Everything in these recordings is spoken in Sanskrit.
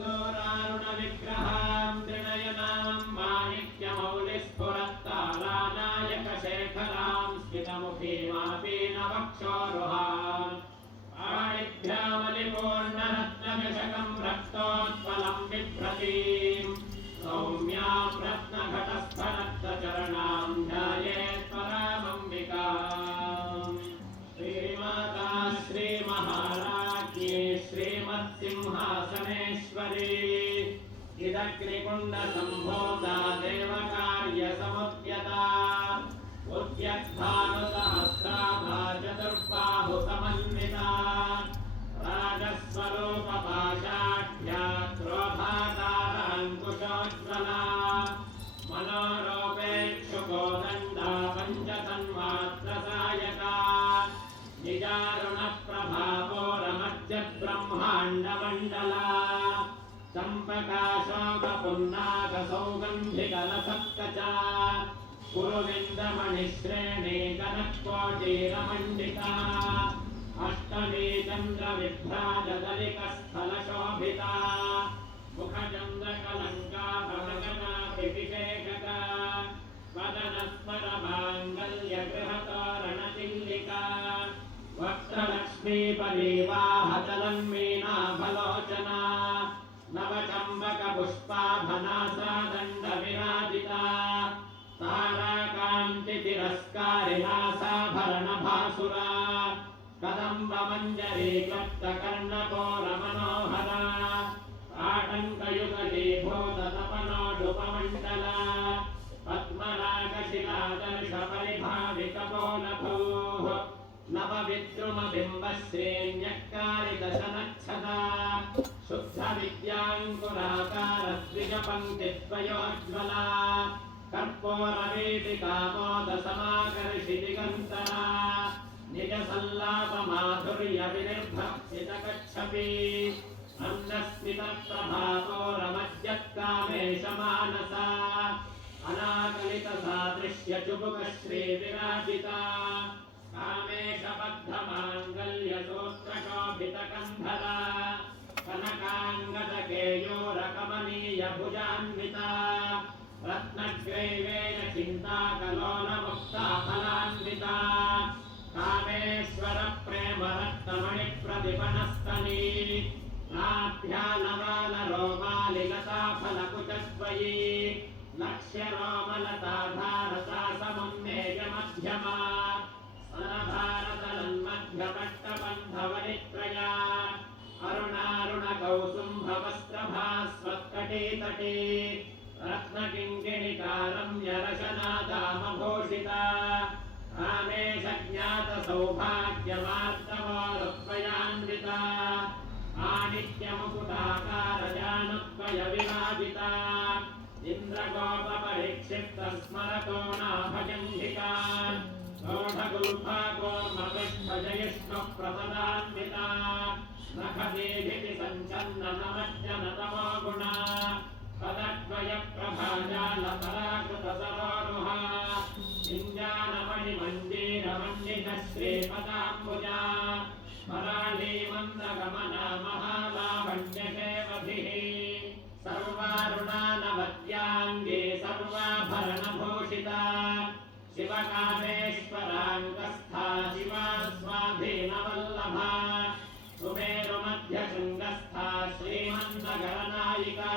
सिन्दूरारुणविग्रहां त्रिनयनां माणिक्यमौलिस्फुरत्तारानायकशेखरां स्मितमुखीमापीनवक्षोरुहाम् पाणिभ्यामलिपूर्णरत्नविशकं रक्तोत्पलं बिभ्रतीम् सौम्यां रत्नघटस्थरक्तचरणां ध्यायेत् परामम्बिकाम् श्रीमाता श्रीमहाराज्ञी श्रीमत्सिंहासनेश्वरी इदग्निकुण्डसम्भूता देवकार्यसमुद्यता उद्यद्भानुसहस्राभा चतुर्बाहुसमन्विता राजस्वरूपपाशाढ्या क्रोधाकाराङ्कुशोज्ज्वला मनोरोपेक्षुकोदण्डा पञ्चतन्मात्रसायका निजारुणप्रभापोरमज्जब्रह्माण्डमण्डला चम्पकाशोकपुन्नाकसौगन्धिकलसत्कचा कुरुविन्दमणिश्रेणी कनक्कोटीरमण्डिता अष्टमी चन्द्रविभ्राजदलिकस्थलशोभिता मुखचन्द्रकलङ्का भवगनाभिषेकका वदनस्मरमाङ्गल्यगृहतोरणचिल्लिका वक्त्रलक्ष्मीपरीवाहचलन्मीनाभलोचना नवचम्बकपुष्पाभनासादण्डविराजिता ताराकान्तितिरस्कारिणासाभरणभासुरा कदम्बमञ्जरी क्लप्तकर्णकोरमनोहरा आटङ्कयुगलीभूततपनोडुपमण्डला पद्मरागशिलादर्शपरिभाविकपोलभूः नवविद्रुमबिम्बश्रेण्यक्कारिदशनच्छदा शुद्धविद्याङ्कुराकारद्विजपङ्क्तिद्वयोज्ज्वला कर्पूरवीटिकामोदसमाकर्षिदिगन्तरा निजसल्लापमाधुर्यविनिर्भक्षितकच्छपि अन्नस्मितप्रभातोरमज्जत्कामेशमानसा अनाकलितसादृश्यचुबुकश्रीविराजिता कामेशबद्धमाङ्गल्यसूत्रशोभितकन्धरा कनकाङ्गदकेयोरकमनीयभुजान्विता रत्नग्रैवेण चिन्ताकलोलमुक्ता फलान्विता कामेश्वरप्रेमरत्नमणिप्रतिपनस्तनी नाभ्यालवालरोमालिलता फलकुचद्वयी लक्ष्यरोमलताधारसा समम्मेयमध्यमा स्तनभारतलन्मध्यपट्टबन्धवनित्रया अरुणारुणकौसुम्भवस्त्रभास्वत्कटीतटी रत्नकिङ्किणिकारम्यरशनादामभूषिता कामेशज्ञातसौभाग्यमार्तवोरुत्वयान्विता माणिक्यमुकुटाकारजानुत्वयविराजिता इन्द्रगोपपरिक्षिप्तस्मरतो नाभजङ्घिका शोढगुल्फागोर्मपृष्ठजयिष्णुप्रपदान्विता नखदेभिति सञ्चन्दनमज्जनतमो गुणा पदद्वयप्रभाजालपराकृतसरोरुहा इन्द्राणमणिमञ्जीरमण्डितश्रीपदाम्बुजा पराळीमन्दगमना महालावण्यसेवभिः सर्वारुणानवद्याङ्गे सर्वाभरणभूषिता शिवकामेश्वराङ्गस्था शिवा स्वाधीनवल्लभा सुमेरुमध्यशृङ्गस्था श्रीमन्तगणनायिका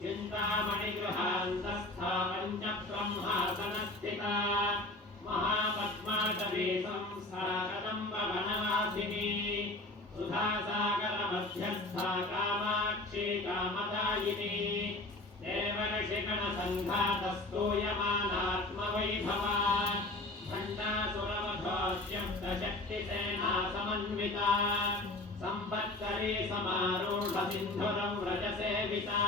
चिन्तामणिगृहान्तस्था पञ्चब्रह्मासनस्थिता महापद्माटवी संस्था कदम्बवनवासिनी सुधासागरमध्यस्था कामाक्षी कामदायिनी देवर्षिगणसङ्घातस्तूयमानात्मवैभवा भण्डासुरवधोऽस्यब्दशक्तिसेना समन्विता सम्पत्करी समारूढसिन्धुरं व्रजसेविता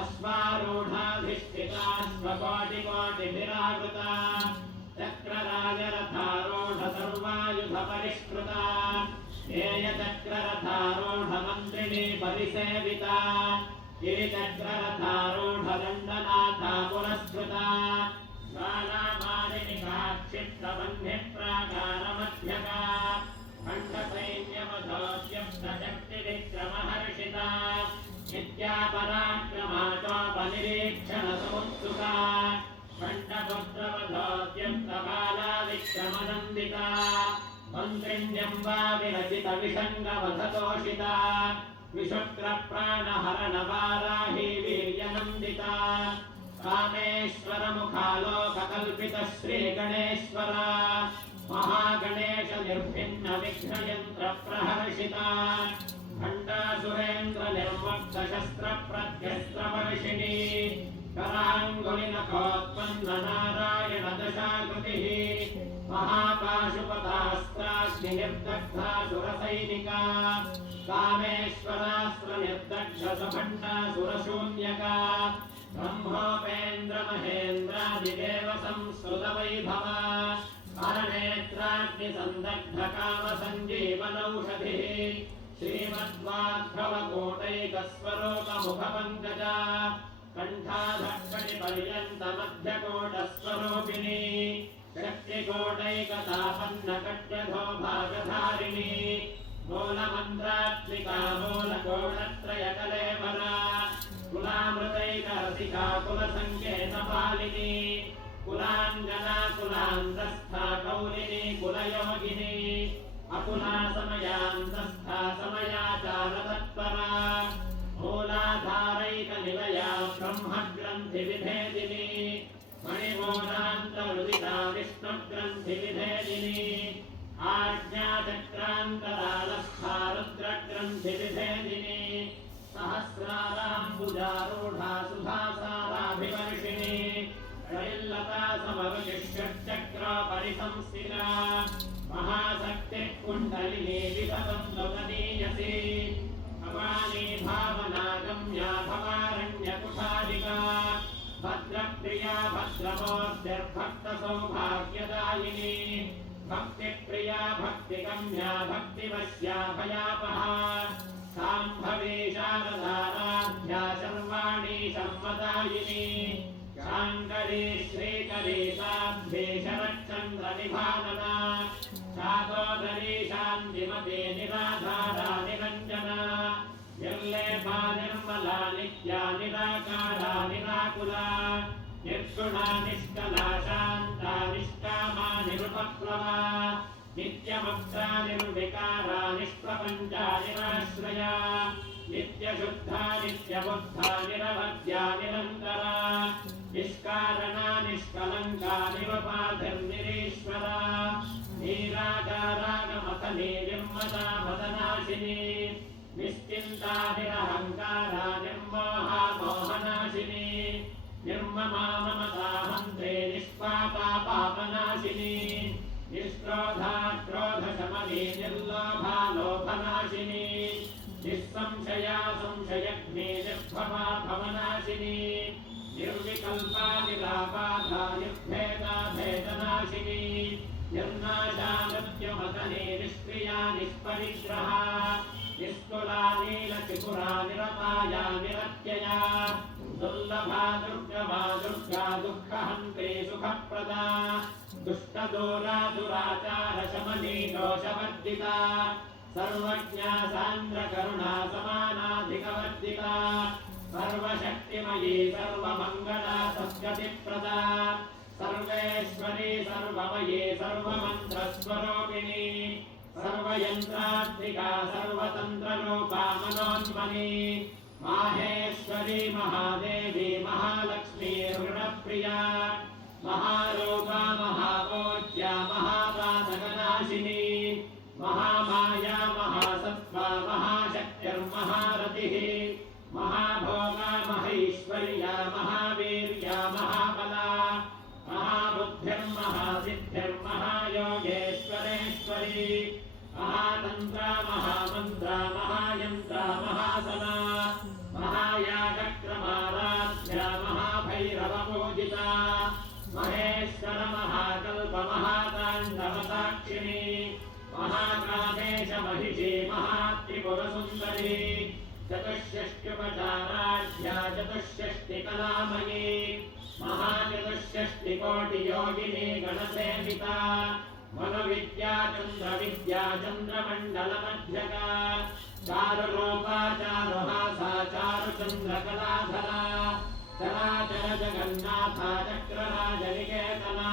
अश्वारूढाधिष्ठिता स्वकोटिकोटिभिरावृता चक्रराजरथारूढ सर्वायुधपरिष्कृता हेयचक्ररथारूढमन्त्रिणी परिसेविता गिरिचक्ररथारूढदण्डनाथा पुरस्कृता ज्वालामालिनिकाक्षिप्तबन्धिप्राकारमध्यका खण्डसैन्यवधोऽस्यब्दशक्तिविक्रमहर्षिता मन्त्रिण्यं वा विरचितविषङ्गवधतोषिता विशुक्रप्राणहरणवाराही वीर्यनन्दिता कामेश्वरमुखालोककल्पितः श्रीगणेश्वरा महागणेशनिर्भिन्नविघ्नयन्त्रप्रहर्षिता खण्डासुरेन्द्रनिर्मुक्तशस्त्रप्रत्यस्त्रवर्षिणी कराङ्गुलिनखोत्पन्ननारायणदशाकृतिः महापाशुपतास्त्राग्निर्दग्धासुरसैनिका कामेश्वरास्त्रनिर्दग्धसभण्डासुरशून्यका ब्रह्मोपेन्द्रमहेन्द्रादिदेव संस्कृतवैभवा अरनेत्राग्निसन्दग्धकामसञ्जीवनौषधिः श्रीमद्वाग्भवकोटैकस्वरूपमुखपङ्कजा कण्ठाधक्कटिपर्यन्तमध्यकोटस्वरूपिणी शक्तिकोटैकतापन्नकट्यधो भागधारिणी मूलमन्त्रात्मिका मूलकोटत्रयकलेवरा कुलामृतैकरसिका कुलसङ्केतपालिनी कुलाङ्गना कुलान्तस्था कौलिनी कुलयोगिनी अकुला समयान्तस्था समयाचारतत्परा मूलाधारैकनिलया ब्रह्मग्रन्थिविभेदिनी मणिमूलान्तरुदिता विष्णुग्रन्थिविभेदिनी आज्ञाचक्रान्तरालस्था रुद्रग्रन्थिविभेदिनी सहस्राराम्बुजारूढा सुधासाराभिवर्षिणी त्रैल्लता समवशिष्यचक्रोपरिसंस्थिता महाशक्तिः कुण्डलिनी विततं लोकनीयसी भवानी भावनागम्या भवारण्यकुठारिका भद्रप्रिया भद्रमूर्तिर्भक्तसौभाग्यदायिनी भक्तिप्रिया भक्तिगम्या भक्तिवश्या भयापहा शाम्भवी शारदाराध्या शर्वाणी शर्मदायिनी शाङ्करी श्रीकरी साध्वी शरच्चन्द्रनिभानना शातोदरी शान्तिमती निराधारा निरञ्जना निर्लेपा निर्मला नित्या निराकारा निराकुला निर्गुणा निष्कला शान्ता निष्कामा निरुपप्लवा नित्यमुक्ता निर्विकारा निष्प्रपञ्चा निराश्रया नित्यशुद्धा नित्यबुद्धा निरवध्या निरन्तरा निष्कारणा निष्कलङ्का निरुपाधिर्निरीश्वरा नीराकारागमथनी निर्मदा मदनाशिनी निश्चिन्ता निरहङ्कारा निर्मोहा मोहनाशिनी निर्ममा ममता हन्त्रे निष्पापा पापनाशिनी निष्क्रोधा क्रोधशमनी निर्लोभा लोभनाशिनी निःसंशया संशयग्नि निर्भवा भवनाशिनी निर्विकल्पा निराबाधा निर्भेदा भेदनाशिनी निर्नाशा मृत्युमतनी निष्क्रिया निष्परिग्रहा निष्कुला नीलत्रिपुरा निरपाया निरत्यया दुर्लभा दुर्गमा दुर्गा दुःखहन्त्री सुखप्रदा दुष्टदूरा दुराचारशमनी दोषवर्जिता सर्वज्ञा सान्द्रकरुणा समानाधिकवर्जिता सर्वशक्तिमयी सर्वमङ्गला सद्गतिप्रदा सर्वेश्वरी सर्वमयी सर्वमन्त्रस्वरूपिणी सर्वयन्त्रात्मिका सर्वतन्त्ररूपा मनोन्मनी माहेश्वरी महादेवी महालक्ष्मी ऋणप्रिया महारूपा महापूज्या महापातकनाशिनी महामाया महासत्त्वा महाशक्तिर्महारथिः महाभोगा महेश्वर्या महावीर्या महाबला महाबुद्धिर्महासिद्धिर्महायोगेश्वरेश्वरी महातन्त्रा महामन्त्रा महायन्त्रा महासना महायागक्रमाराध्या महाभैरवपूजिता महेश्वर महाकल्प महाताण्डवसाक्षिणी महाकामेश महिषी महात्रिपुरसुन्दरी चतुष्षष्ट्युपचाराढ्या चतुष्षष्टिकलामयी महाचतुष्षष्टिकोटियोगिनी गणसेविता मनुविद्या चन्द्रविद्या चन्द्रमण्डलमध्यका चारुरूपा चारुहासा चारुचन्द्रकलाधरा चराचर जगन्नाथा चक्रराजनिकेतना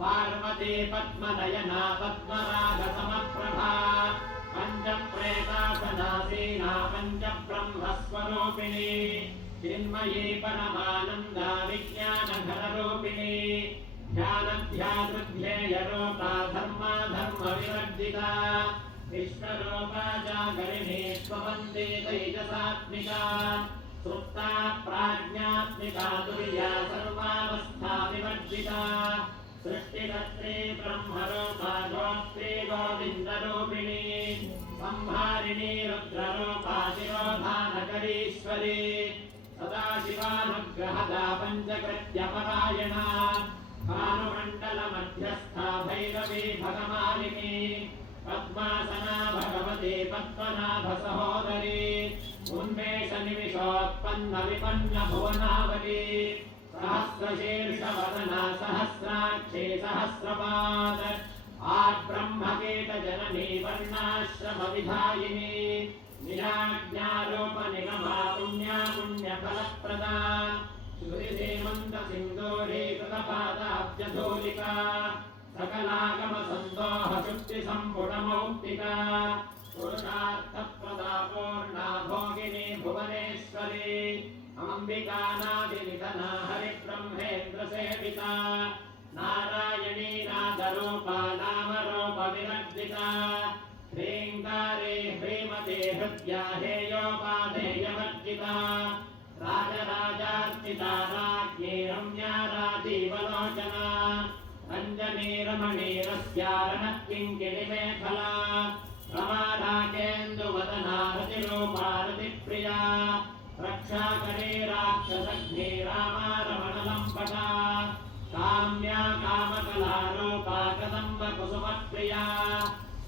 पार्वती पद्मनयना पद्मरागसम रूपिणी चिन्मयी परमानन्दा विज्ञानघनरूपिणी ध्यानध्यातृध्येयरूपा धर्मा धर्मविवर्जिता विश्वरूपा जागरिणी स्ववन्दे तैजसात्मिका सुप्ता प्राज्ञात्मिका तुर्या सर्वावस्था विवर्जिता सृष्टिकर्त्री ब्रह्मरूपा गोत्री गोविन्दरूपिणी संहारिणी रुद्ररूपा शिरोधानकरीश्वरी सदाशिवानुग्रहदा पञ्चकृत्यपरायणा भानुमण्डलमध्यस्था भैरवी भगमालिनी पद्मासना भगवती पद्मनाभसहोदरी उन्मेषनिमिषोत्पन्नविपन्नभुवनावली सहस्रशीर्षवदना सहस्राक्षी सहस्रपाद आब्रह्मकीटजननी वर्णाश्रमविधायिनी निराज्ञारूपनिगमा पुण्या पुण्यफलप्रदा श्रुतिसीमन्तसिन्दूरी कृतपादाब्जधूलिका सकलागमसन्दोहशुक्तिसम्पुटमौक्तिका पुरुषार्थप्रदा पूर्णा भोगिनी भुवनेश्वरी अम्बिकानादिनिधना हरिब्रह्मेन्द्रसेविता नारायणी नादरूपा नामरूपविवर्जिता ह्रीङ्कारे ह्रीमते हृद्या हेयोपाधेयवर्जिता राजराजार्चिता राज्ञी रम्या राजीवलोचना रञ्जनी रमणीरस्यारणकिङ्किणिमेखला रमा राकेन्दुवदना रतिरूपा रतिप्रिया रक्षाकरी राक्षसग्नी रामा रमणलम्पटा काम्या कामकलारूपा कदम्बकुसुमप्रिया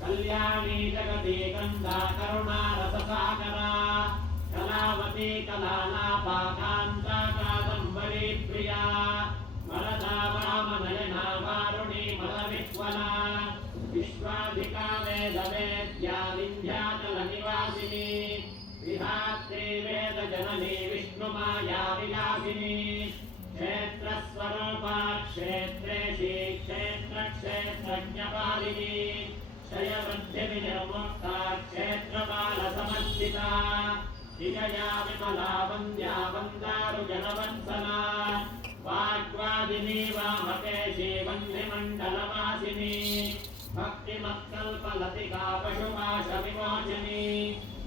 कल्याणी जगती गन्धा करुणा रससागरा कलावती कलालापा कान्ता कादम्बरी प्रिया वरदा वामनयना वारुणी मदविह्वला विश्वाधिका वेदवेद्या विन्ध्याचलनिवासिनी विधात्री वेदजननी विष्णुमाया विलासिनी क्षेत्रस्वरूपा क्षेत्रेशी क्षेत्रक्षेत्रज्ञपालिनी क्षयवृद्धिविनिर्मुक्ता क्षेत्रपालसमर्जिता विजया विमला वन्द्या वन्दारुजनवत्सला वाग्वादिनी वामकेशी वह्निमण्डलवासिनी भक्तिमत्कल्पलतिका पशुपाशविमोचनी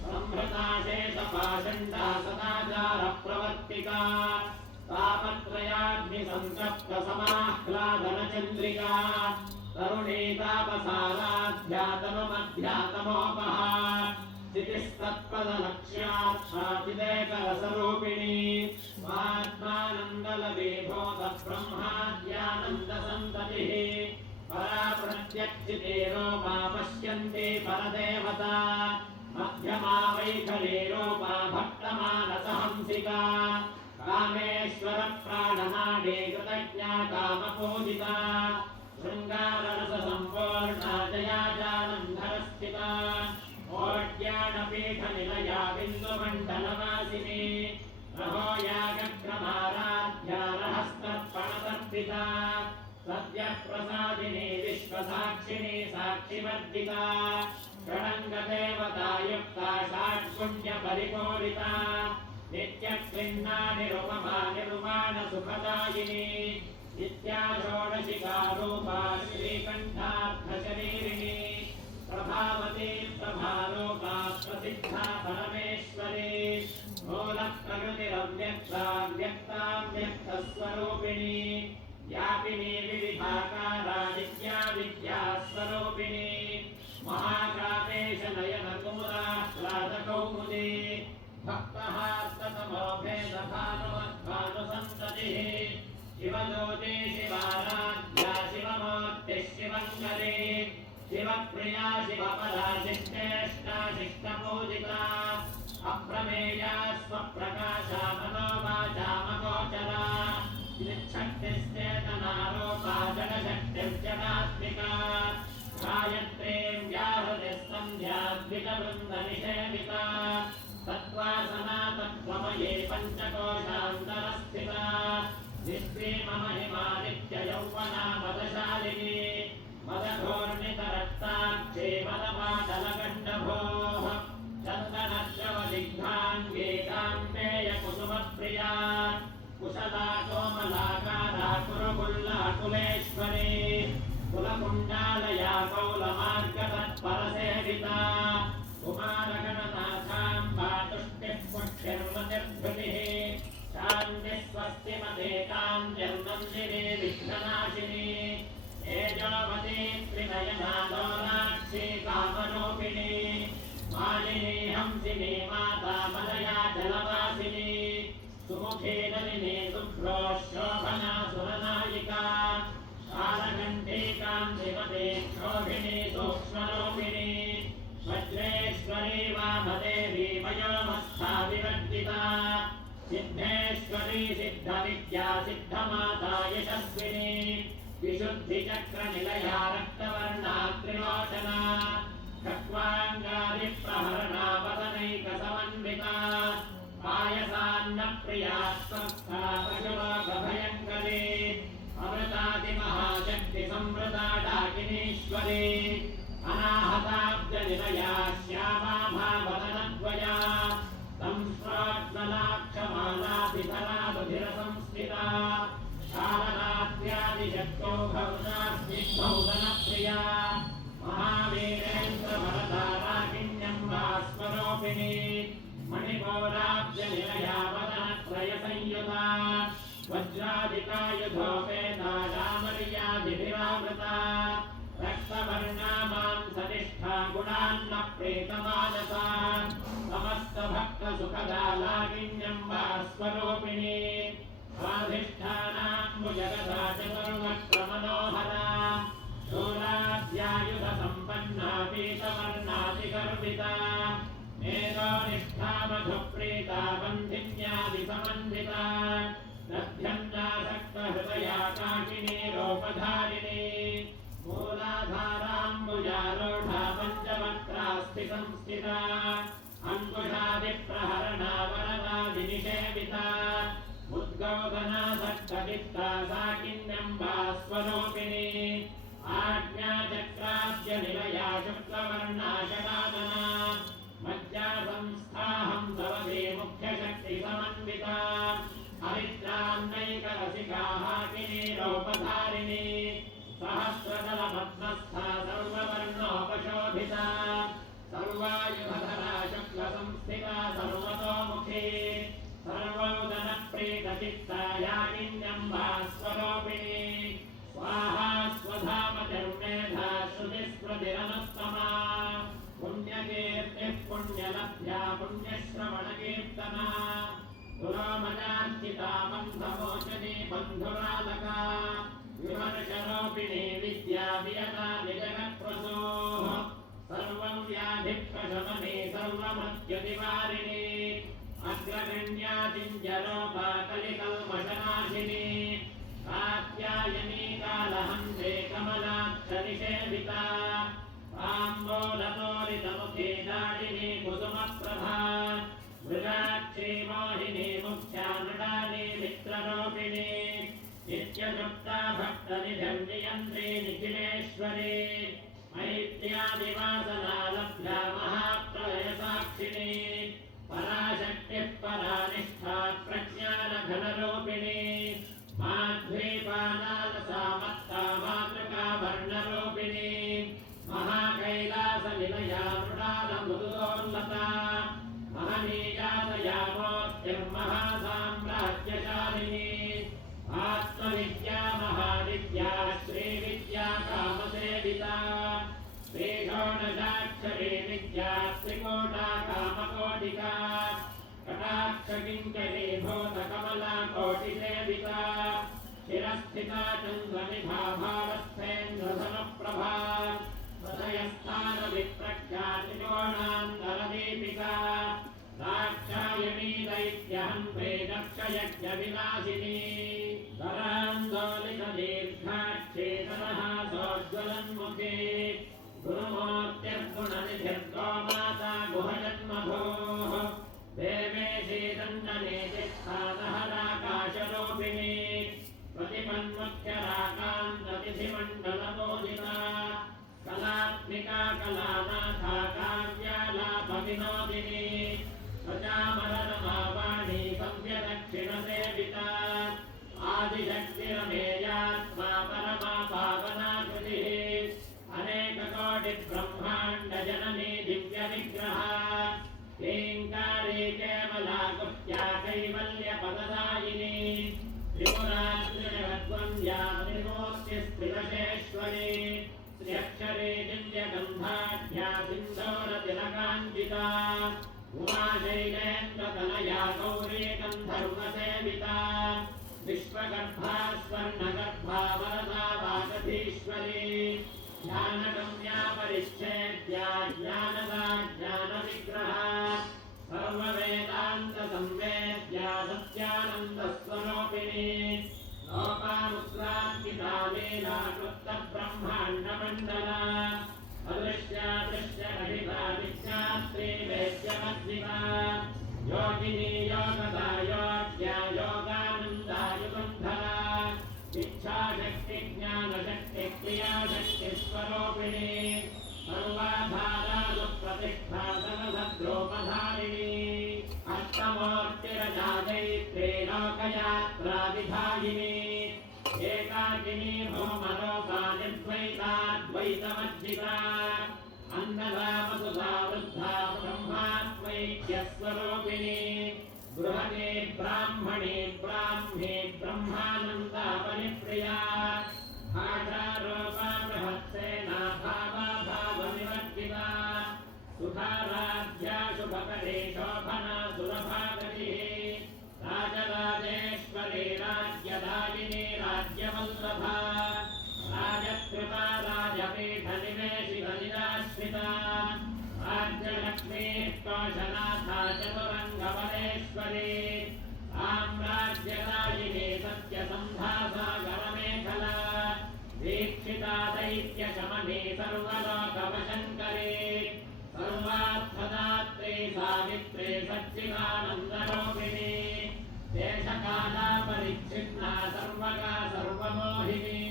संहृता शेषपाषण्डा सदाचारप्रवर्तिका तापत्रयाग्निसन्तप्तसमाह्लादनचन्द्रिका तरुणी तापसाराध्यातमध्यातमोपहा स्थितिस्तत्पदलक्ष्यार्थाचिदेकरसरूपिणी महात्मानन्दलवीभूतब्रह्माद्यानन्दसन्ततिः परा प्रत्यक्षिते रूपा पश्यन्ति परदेवता मध्यमा वैखरी रूपा भक्तमानसहंसिका कामेश्वरप्राणनाडी कृतज्ञा कामपूजिता शृङ्गाररससम्पूर्णा जया जालन्धरस्थिता ओड्यानपीठनिलया बिन्दुमण्डलवासिनी रहोयागक्रमाराध्या रहस्तर्पणतर्पिता सद्यः प्रसादिनी विश्वसाक्षिणी साक्षिवर्जिता षडङ्गदेवतायुक्ता षाट्पुण्यपरिपूरिता नित्यक्लिन्ना निरुपमा निर्वाणसुखदायिनी नित्या षोडशिका रूपा श्रीकण्ठार्थशरीरिणी प्रभावती प्रभारूपा प्रसिद्धा परमेश्वरी मूलप्रकृतिरव्यक्ता व्यक्ताव्यक्तस्वरूपिणी व्यापिनी विविधाकारा नित्या विद्यास्वरूपिणी महाकापेश नयनकुमुदाह्लादकौमुदी भक्तहास्ततमो भेदभानुमद्भानुसन्ततिः शिवज्योति शिवाराध्या शिवमूर्तिः शिवङ्करी शिवप्रिया शिवपरा शिष्टेष्टा शिष्टपूजिता अप्रमेया स्वप्रकाशा मनोवाचामगोचरा निच्छक्तिश्चेतनारूपा जगशक्तिर्जगात्मिका गायत्रीं व्याहृतिः सन्ध्याद्विजवृन्दनिषेविता तत्त्वासना तत्त्वमये पञ्चकोशान्तरस्थिता निष्क्रीममहिमा नित्ययौवना मदशालिनी मदघोर्णितरक्ताक्षी मदपाटलगण्डभोः चन्दनद्रवदिग्धाङ्गे कान्ते स्वस्तिमते काञ्चन्नन्दिनी विघ्ननाशिनी तेजोवती त्रिनयना दोलाक्षी कामरूपिणी मालिनी हंसिनी माता मलया जलवासिनी सुमुखे नलिनी शुभ्रो शोभना सुरनायिका शालकण्ठीकां श्रीमते क्षोभिणी सूक्ष्मरूपिणी वज्रेश्वरी वामदेवी वयोमस्था विवर्जिता सिद्धेश्वरी सिद्धविद्या सिद्धमाता यशस्विनी विशुद्धिचक्रनिलया रक्तवर्णा त्रिलोचना चक्वाङ्गादिप्रहरणा वदनैकसमन्विता पायसान्नप्रिया स्वस्था पशुलोकभयङ्करी अमृतादिमहाशक्तिसंवृता डाकिनीश्वरी अनाहताब्जनिलया श्यामा भावदनद्वया संस्प्रोज्ज्वलाक्षमालाभिधराबुधिरसंस्थिता शारदाद्यादिशक्तो भवता स्निग्धौदनप्रिया महावीरेन्द्रभरताराकिन्यम्बा स्वरूपिणी मणिपौराब्जनिलया वदनत्रयसंयुता वज्राधिकायुधोपेता डामर्यादिभिरावृता रक्तवर्णा मांसनिष्ठा गुणान्न प्रेतमानसा समस्तभक्तसुखदा लागिन्यम्बा स्वरूपिणी स्वाधिष्ठानाम्बुजगदा चतुर्वक्त्रमनोहरा शूलाद्यायुधसम्पन्ना पीतवर्णादिगर्विता मेधोनिष्ठा मधुप्रीता बन्धिन्यादिसमन्विता लभ्यन्नासक्तहृदया काकिनी रूपधारिणी मूलाधाराम्बुजारूढा पञ्चवक्त्रास्थिसंस्थिता अङ्कुशादिप्रहरणा वरदादिनिषेविता उद्गौदनासक्तचित्ता साकिन्यम्बा स्वरूपिणी आज्ञाचक्राद्यनिलया शुक्लवर्णा षडादना मज्जासंस्थाहं सवधे मुख्यशक्तिसमन्विता हरिद्रान्नैकरसिका हाकिनी रूपधारिणी सहस्रदलपद्मस्था सर्ववर्णोपशोभिता सर्वायुधधरा शुक्लसंस्थिता सर्वतोमुखी सर्वोदनप्रीतचित्ता यागिन्यम्बा स्वरूपिणी स्वाहा स्वधामतिर्मेधा श्रुतिस्मृतिरनुत्तमा पुण्यकीर्तिः पुण्यलभ्या पुण्यश्रवणकीर्तना पुरोमजार्चिता बन्धमोचनी बन्धुरालका विमर्शरूपिणी विद्या वियता विजगत्प्रसूः सर्वं व्याधिप्रशमने सर्वमत्यतिवारिणी अग्रगण्या चिञ्जरोपा कलिकल्मषनाशिनी कात्यायनी कालहन्ते कमलाक्षनिषेविता ताम्बूलतोरितमुखे दाडिनी कुसुमप्रभा मृगाक्षी मोहिनी मुख्या मृडानी मित्ररूपिणी नित्ययुक्ता भक्तनिधन्ययन्त्री निखिलेश्वरी मैत्र्यादिवासना लब्धा महाप्रलयसाक्षिणी पराशक्तिः परानिष्ठा प्रज्ञानघनरूपिणी माध्वीपानालसा मत्ता मातृका वर्णरूपिणी महाकैलासनिलया मृडालमृदुदोर्लता महनीयातया मोक्तिर्महासाम्राज्यशालिनी आत्मविद्या महाविद्या श्रीविद्या कामसेविता श्रीषोडशाक्षरी विद्या त्रिकोटा कामकोटिका कटाक्षकिङ्करी भूतकमला कोटिसेविता शिरस्थिता चन्द्रनिभा भारस्थेन्द्रधनुप्रभा हृदयस्थानविप्रख्या त्रिकोणान्तरदीपिका दाक्षायणी दैत्यहन्त्रे दक्षयज्ञविनाशिनी दरान्दोलितदीर्घाक्षेतरहासोज्ज्वलन्मुखे गुरुमूर्तिर्गुणनिधिर्गो माता गुहजन्मभूः देवेशी दण्डनेतिस्थानहराकाशरूपिणी प्रतिपन्मुख्यराकान्ततिथिमण्डलपूजिता कलात्मिका कलानाथा काव्यालापविनोदिनी प्रजामररमावाणी संव्यदक्षिणसेविता आदिशक्तिरमेयात्मा परमा पावनाकृतिः अनेककोटिब्रह्माण्डजननी दिव्यविग्रहा ह्रीङ्कारी केवला गुह्या कैवल्यपददायिनी सिन्दूरतिलकाञ्चिता उमाशैलेन्द्रतनया गौरी गन्धर्वसेविता विश्वगर्भा स्वर्णगर्भा वरदा वागधीश्वरी ज्ञानगम्या परिच्छेद्या ज्ञानदा ज्ञानविग्रहा सर्ववेदान्तसंवेद्या सत्यानन्दस्वरूपिणी लोकामुद्रान्विता लीला कृत्तब्रह्माण्डमण्डला अदृश्यादृश्यरहिता नित्यात्री वेद्यमद्विता योगिनी योगदा योग्या योगानन्दायुगन्धरा इच्छाशक्ति क्रियाशक्तिस्वरूपिणी सर्वाधारानुप्रतिष्ठा सर्वभद्रोपधारिणी अष्टमूर्तिरजादैत्रे लोकयात्राविधायिनी एकाकिनी भौमलोका निर्द्वैताद्वैतमज्जिता अन्नदा वसुधा वृद्धा ब्रह्मात्मैक्यस्वरूपिणी बृहते ब्राह्मणे ब्राह्मे ब्रह्मानन्दा परिप्रिया आचारोपा बृहत्सेना भावा भावविवर्जिता सुखाराध्या शुभकरे शोभना सुरभागतिः राजराजेश्वरी राज्यदायिनी राज्यवल्लभा राजकृपा राजपीठनिवेशितनिराश्रिता राज्यलक्ष्मीः कोशनाथा चतुरङ्गबलेश्वरी साम्राज्यदायिनी सत्यसन्धासागरमेखला दीक्षिता दैत्यशमनी सर्वलोकवशङ्करी सर्वार्थदात्री सावित्री सच्चिदानन्दरूपिणी देशकालापरिच्छिन्ना सर्वगा सर्वमोहिनी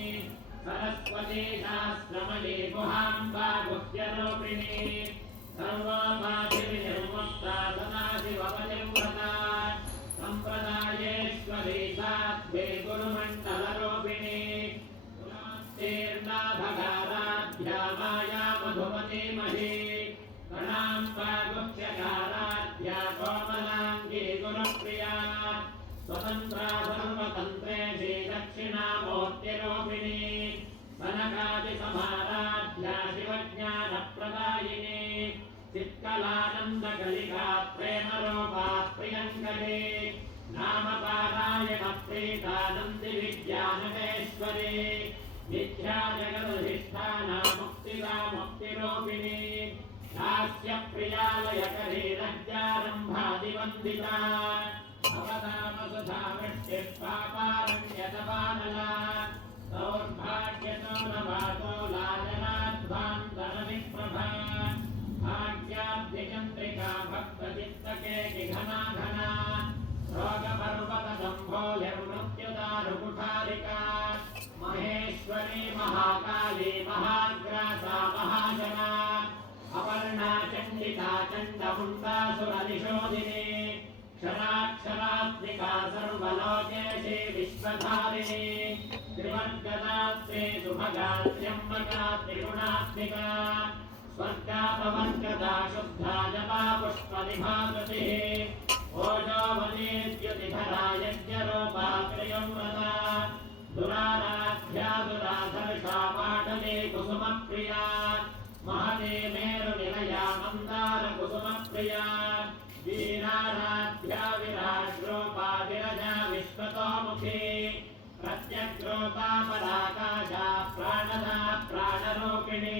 सरस्वती शास्त्रमयी गुहाम्बा गुह्यरूपिणी सर्वोपाधिर्मुक्ता सदाशिवपतिव्रता सम्प्रदायेश्वरी साध्वे गुरुमण्डलरूपिणी पुनोत्तीर्णा भगाराध्या माया मधुमती मही गणाम्बा गुह्यकाराध्या कोमलाङ्गी गुरुप्रिया स्वतन्त्रा सर्वतन्त्रेषि दक्षिणामूर्तिरूपिणी कनकादिसमाराध्या शिवज्ञानप्रदायिनी चित्कलानन्दकलिका प्रेमरूपा प्रियङ्करी नामपारायणप्रीता नन्दिविद्यानवेश्वरी मिथ्या जगदधिष्ठाना मुक्तिदा मुक्तिरूपिणी दास्यप्रियालयकरी रज्जारम्भादिवन्दिता भवतामसुधा वृष्टिः पापारण्यतपानला दौर्भाग्यतो न वातो लाजनाध्वान्तरविप्रभा भाग्याब्धिचन्द्रिका भक्तचित्तके घना घना रोगपर्वतदम्भोलिर्मृत्युदारुकुठारिका महेश्वरी महाकाली महाग्रासा महाजना अपर्णा चण्डिका चण्डमुण्डासुरनिशोधिनी क्षराक्षरात्मिका सर्वलोकेशे विश्वधारिणी त्रिवर्गदात्रे सुभगा त्र्यम्बका त्रिगुणात्मिका स्वर्गापवर्गदा शुद्धा जपा पुष्पनिभागतिः ओजोवतीद्युतिधरा यज्ञरूपा प्रियव्रता दुराराध्या दुराधर्षा पाटली कुसुमप्रिया महते मेरुनिलया मन्दारकुसुमप्रिया वीराराध्या विराट्रूपा विरजा विश्वतोमुखी प्रत्यग्रूपा पराकाशा प्राणदा प्राणरूपिणी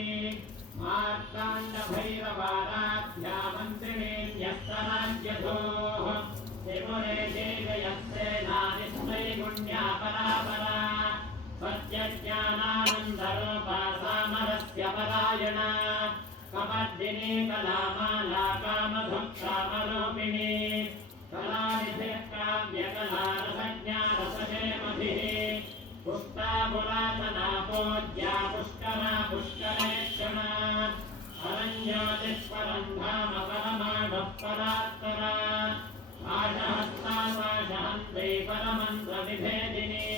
मार्ताण्डभैरवाराध्या मन्त्रिणी न्यस्तराज्यधूः त्रिपुरेशे जयस्सेना निस्त्रैगुण्या परापरा सत्यज्ञानानन्दरूपा सामरस्य परायणा कमर्दिनी कलामाला कामधुक्कामरूपिणी कलानिधिः काव्यकला रसज्ञारसहेमभिः पुष्टा पुरातना पूज्या पुष्करा पुष्करेक्षणा परञ्ज्योतिष्परं धाम परमाणुः परात्परा पाशहस्ता पाशहन्त्री परमन्त्रविभेदिनी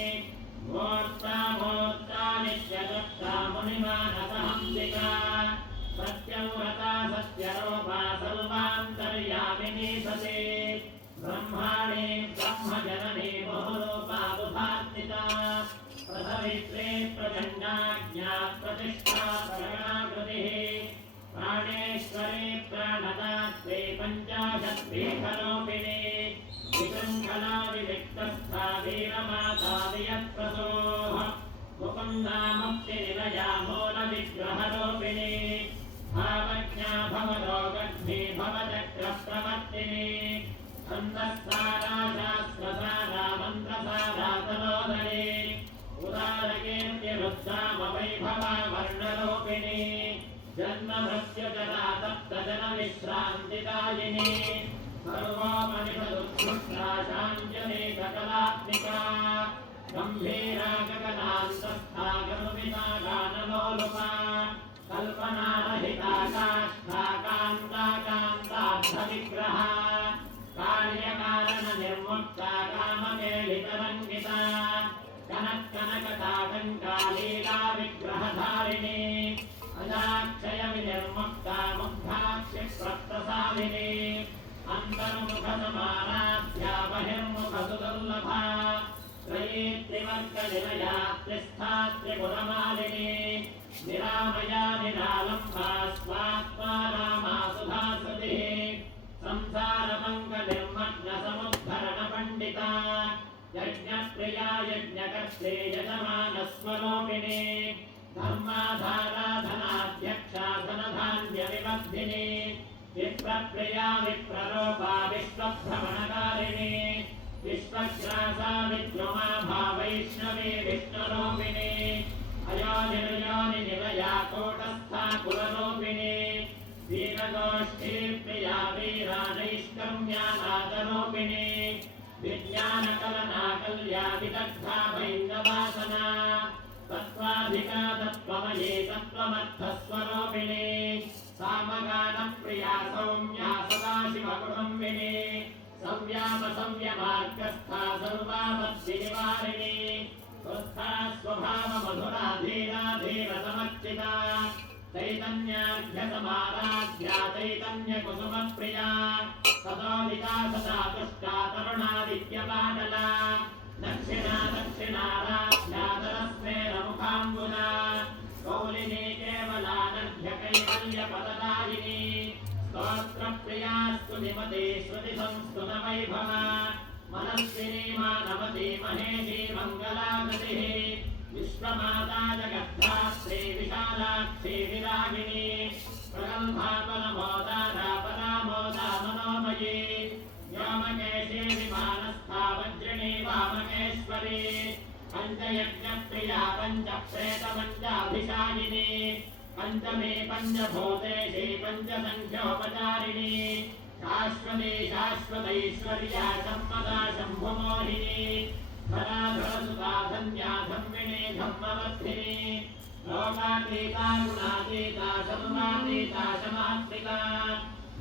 मूर्ता मूर्ता नित्यदत्ता मुनिमानसहंसिका सत्यव्रता सत्यरूपा सर्वान्तर्यामिनी सती ब्रह्माणि ब्रह्मजननी बहुरूपा बुधात्मिता प्रसवित्री प्रचण्डाज्ञा प्रतिष्ठा प्रगणाकृतिः प्राणेश महेश्वरी प्राणदात्रे पञ्चाशत्पीठरूपिणी विशृङ्खला विविक्तस्था वीरमाता वियत्प्रसोः मुकुन्दा मुक्तिनिलया मूलविग्रहरूपिणी भावज्ञा भवरोगग्नि भवचक्रप्रवर्तिनी छन्दस्सारा शास्त्रसारा मन्त्रसारा तनोदरी उदारकीर्तिरुद्धामवैभवा वर्णरूपिणी जन्ममृत्युजरा तप्तजनविश्रान्तिदायिनी सर्वोपनिषदुत्कृष्टा शाञ्जनेककलात्मिका गम्भीरा गगनान्तस्था गरुमिता गानलोलुपा कल्पनारहिता काष्ठा कान्ता कान्तार्थविग्रहा कार्यकारणनिर्मुक्ता कामकेलितरङ्गिता कनकनकताटङ्का लीला विग्रहधारिणी अजाक्षयविनिर्मुक्ता मुग्धाक्षिप्रप्रसादिनी अन्तर्मुखसमाराध्या बहिर्मुखसुदुर्लभा त्रयी त्रिवर्गनिलया त्रिस्था त्रिपुरमालिनी निरामया निरालम्बा स्वात्मा रामा सुधासुतिः संसारपङ्कनिर्मग्नसमुद्धरणपण्डिता यज्ञप्रिया यज्ञकर्त्री यजमानस्वरूपिणी धर्माधारा धनाध्यक्षा धनधान्यविवर्धिनी विप्रप्रिया विप्ररूपा विश्वभ्रमणकारिणी विश्वग्रासा विद्रुमा भावैष्णवी विष्णुरूपिणी अयोनिर्योनिनिलया कूटस्था कुलरूपिणी वीरगोष्ठीप्रिया वीरानैष्कर्म्यानादरूपिणी विज्ञानकलनाकल्या विदग्धा भैन्दवासना तत्त्वाधिका तत्त्वमयी तत्त्वमर्थस्वरूपिणी सामगानप्रिया सौम्या सदाशिवकुटुम्बिनी संव्यामसंव्यमार्गस्था सर्वापत्तिनिवारिणी स्वस्था स्वभावमधुरा धीरा धीरसमर्चिता चैतन्याभ्यसमाराध्या चैतन्यकुसुमप्रिया सदोदिता सदा तुष्टा तरुणादित्यपाटला दक्षिणा दक्षिणाराध्या तरस्मेरमुखाम्बुजा कौलिनी केवलानर्घ्यकैवल्यपददायिनी स्तोत्रप्रिया स्तुतिमती श्रुतिसंस्तुतवैभवा मनस्विनी मानवती महेशी मङ्गलागतिः विश्वमाता जगद्धात्री विशालाक्षी विरागिणी प्रगल्भा परमोदारा परामोदा मनोमयी व्योमकेशी विमानस्था वज्रिणी वामकेश्वरी पञ्चयज्ञप्रिया पञ्चप्रेतपञ्चाभिषायिनी पञ्चमे पञ्चभूतेशी पञ्चसङ्ख्योपचारिणी शाश्वती शाश्वतैश्वर्या सम्पदा शम्भुमोहिनी धराधरसुता धन्या धम्मिणी धम्मवर्धिनी लोकातीता गुणातीता सर्वातीता शमात्मिका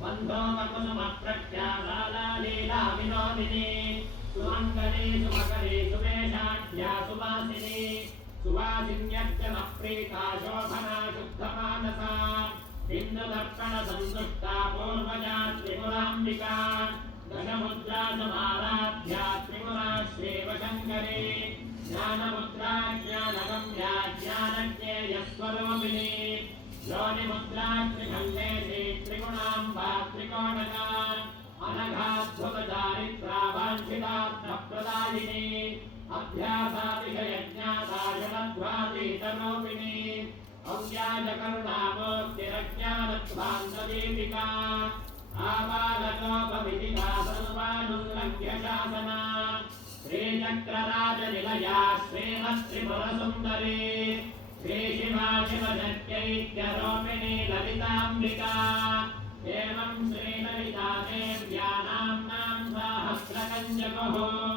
बन्धोमकुसुमप्रख्या बाला लीला विनोदिनी सुमङ्गली सुमकरी सुवेशाढ्या सुवासिनी सुवासिन्यर्चनप्रीता शोभना शुद्धमानसा इन्दुदर्पणसन्तुष्टा पूर्वजा त्रिपुराम्बिका दशमुद्रा समाराध्या त्रिपुरा श्रीवशङ्करी ज्ञानमुद्रा ज्ञानगम्या ज्ञानज्ञेयस्वरूपिणी योनिमुद्रा त्रिखण्डेशी त्रिगुणाम्बा त्रिकोणका अनघाद्भुतचारित्रा वाञ्छितार्थप्रदायिनी अभ्यासातिशयज्ञाता षडध्वातीतरूपिणी अव्याजकरुणामूर्तिरज्ञानध्वान्तदीपिका आबालकोपविदिता सर्वानुल्लङ्घ्य शासना श्रीचक्रराजनिलया श्रीमत्त्रिपुरसुन्दरी श्रीशिवाशिवशक्त्यैक्यरूपिणी ललिताम्बिका एवं श्रीललिता देव्या नाम्नां सहस्रकञ्जगुः